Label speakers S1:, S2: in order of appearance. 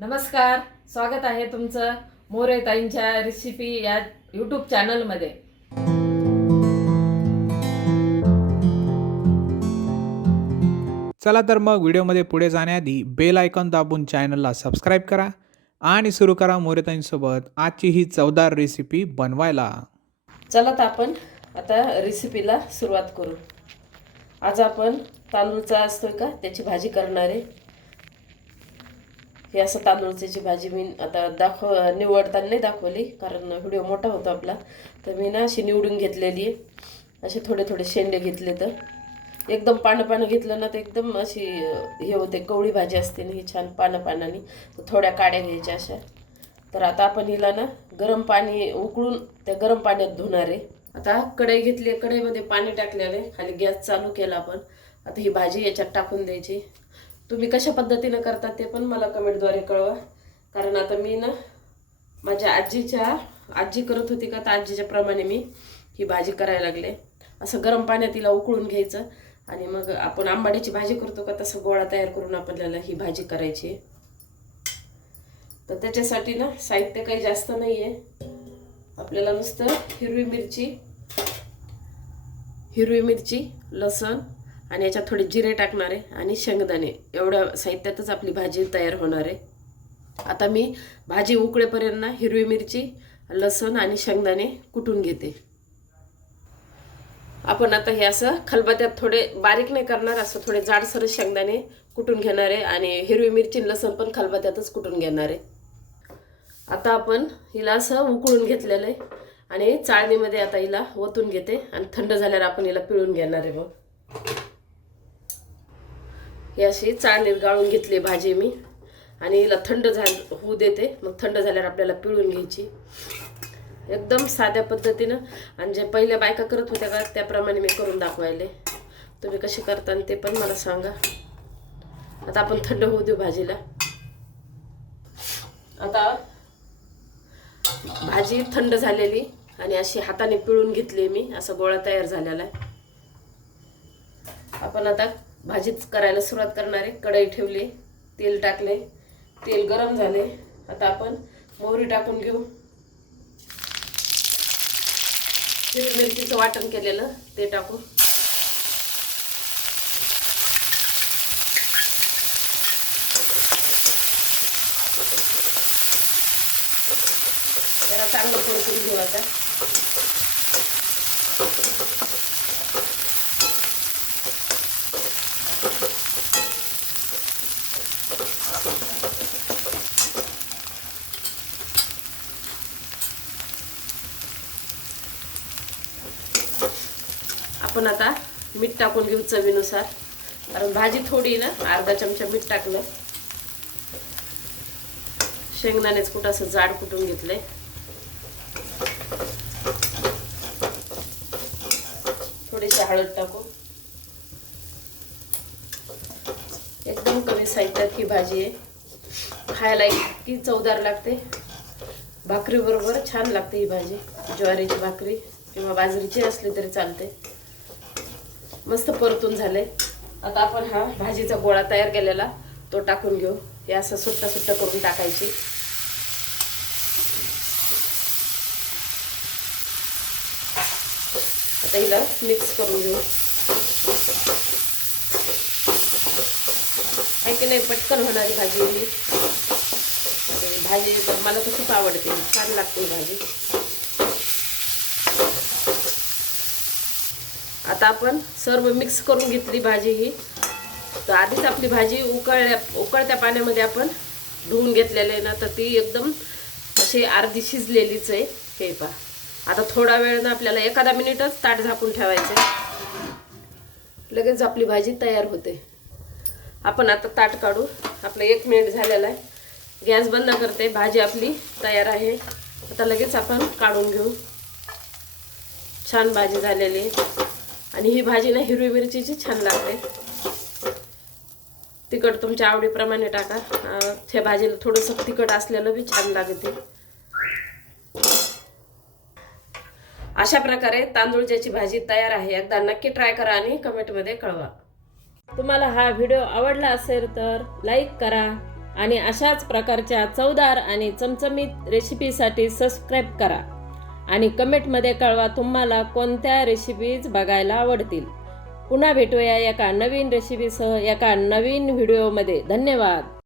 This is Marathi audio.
S1: नमस्कार स्वागत आहे तुमचं मोरे ताईंच्या रेसिपी या यूट्यूब चॅनलमध्ये
S2: चला तर मग व्हिडिओमध्ये पुढे जाण्याआधी बेल आयकॉन दाबून चॅनलला सबस्क्राईब करा आणि सुरू करा मोरेताईंसोबत आजची ही चवदार रेसिपी बनवायला.
S1: चला तर आपण आता रेसिपीला सुरुवात करू. आज आपण तांदूळचा असतोय का? त्याची भाजी करणार आहे. हे असं तांदूळची भाजी मी आता दाखव निवडताना नाही दाखवली कारण व्हिडिओ मोठा होतो आपला. तर मी ना अशी निवडून घेतलेली आहे. असे थोडे थोडे शेंडे घेतले तर. एकदम पानं पानं घेतलं ना तर एकदम अशी हे होते कवळी भाजी असते ना ही छान पानं पानाने. तर थोड्या काड्या घ्यायच्या अशा. तर आता आपण हिला ना गरम पाणी उकळून त्या गरम पाण्यात धुणार आहे. आता कढई घेतली कढईमध्ये पाणी टाकलेलं आहे. खाली गॅस चालू केला आपण. आता ही भाजी याच्यात टाकून द्यायची. तुम्ही कशा पद्धतीनं करता ते पण मला कमेंटद्वारे कळवा. कारण आता मी ना माझ्या आजीच्या आजी करत होती का तर आजीच्या प्रमाणे मी ही भाजी करायला लागले. असं गरम पाण्यात तिला उकळून घ्यायचं आणि मग आपण आंबाड्याची भाजी करतो का तसं गोळा तयार करून आपल्याला ही भाजी करायची आहे. तर त्याच्यासाठी ना साहित्य काही जास्त नाही आहे आपल्याला नुसतं हिरवी मिरची हिरवी मिरची लसण आणि याच्यात थोडे जिरे टाकणार आहे आणि शेंगदाणे. एवढ्या साहित्यातच आपली भाजी तयार होणार आहे. आता मी भाजी उकळेपर्यंत हिरवी मिरची लसण आणि शेंगदाणे कुटून घेते. आपण आता हे असं खलबत्यात थोडे बारीक नाही करणार असं थोडे जाडसर शेंगदाणे कुटून घेणार आहे आणि हिरवी मिरची लसण पण खलबत्यातच कुटून घेणार आहे. आता आपण हिला असं उकळून घेतलेलं आहे आणि चाळणीमध्ये आता हिला ओतून घेते आणि थंड झाल्यावर आपण हिला पिळून घेणार आहे मग ही अशी चाळणीत गाळून घेतली भाजी मी. आणि हिला थंड झाल होऊ देते. मग थंड झाल्यावर आपल्याला पिळून घ्यायची. एकदम साध्या पद्धतीनं. आणि जे पहिल्या बायका करत होत्या का त्याप्रमाणे मी करून दाखवायले. तुम्ही कसे करता ते पण मला सांगा. आता आपण थंड होऊ देऊ भाजीला. आता भाजी थंड झालेली आणि अशी हाताने पिळून घेतली मी. असा गोळा तयार झालेला आहे. आपण आता भाजीच करायला सुरुवात करणार आहे. कढई ठेवली तेल टाकले तेल गरम झाले. आता आपण मोहरी टाकून घेऊ. हिरवी मिरचीचं वाटण केलेलं ते टाकू. त्याला चांगलं परतून घेऊ आता. आपण आता मीठ टाकून घेऊ चवीनुसार. कारण भाजी थोडी ना अर्धा चमचा मीठ टाकलं. शेंगदाणेच कुठं असं जाड कुटून घेतलंय. थोडीशी हळद टाकू एकदम कमी साहित्यात ही भाजी आहे. खायला इतकी चवदार लागते. भाकरी बरोबर छान लागते ही भाजी. ज्वारीची भाकरी किंवा बाजरीची असली तरी चालते. मस्त परतून झाले. आता आपण हा भाजीचा गोळा तयार केलेला तो टाकून घेऊ. हे असं सुट्टा सुट्ट करून टाकायची. आता हिला मिक्स करून घेऊ. काय की नाही पटकन होणारी भाजी ही. भाजी मला तर खूप आवडते. छान लागते भाजी. आता आपण सर्व मिक्स करून घेतली भाजी ही. तर आधीच आपली भाजी उकळल्या उकळत्या पाण्यामध्ये आपण धुवून घेतलेली आहे ना तर ती एकदम अशी अर्धी शिजलेलीच आहे. हे पहा. आता थोडा वेळ ना आपल्याला एखादा मिनिटच ताट झाकून ठेवायचं लगेच आपली भाजी तयार होते. आपण आता ताट काढू. आपलं एक मिनिट झालेला आहे. गॅस बंद करते. भाजी आपली तयार आहे. आता लगेच आपण काढून घेऊ. छान भाजी झालेली आहे. आणि ही भाजी ना हिरवी मिरचीची छान लागते. तिखट तुमच्या आवडीप्रमाणे टाका. त्या भाजीला थोडंसं तिखट असलेलं बी छान लागते. अशा प्रकारे तांदूळच्याची भाजी तयार आहे एकदा नक्की ट्राय करा आणि कमेंटमध्ये कळवा. तुम्हाला हा व्हिडिओ आवडला असेल तर लाईक करा आणि अशाच प्रकारच्या चवदार आणि चमचमीत रेसिपीसाठी सबस्क्राईब करा. आणि कमेंटमध्ये कळवा तुम्हाला कोणत्या रेसिपीज बघायला आवडतील. पुन्हा भेटूया एका नवीन रेसिपीसह एका नवीन व्हिडिओमध्ये धन्यवाद.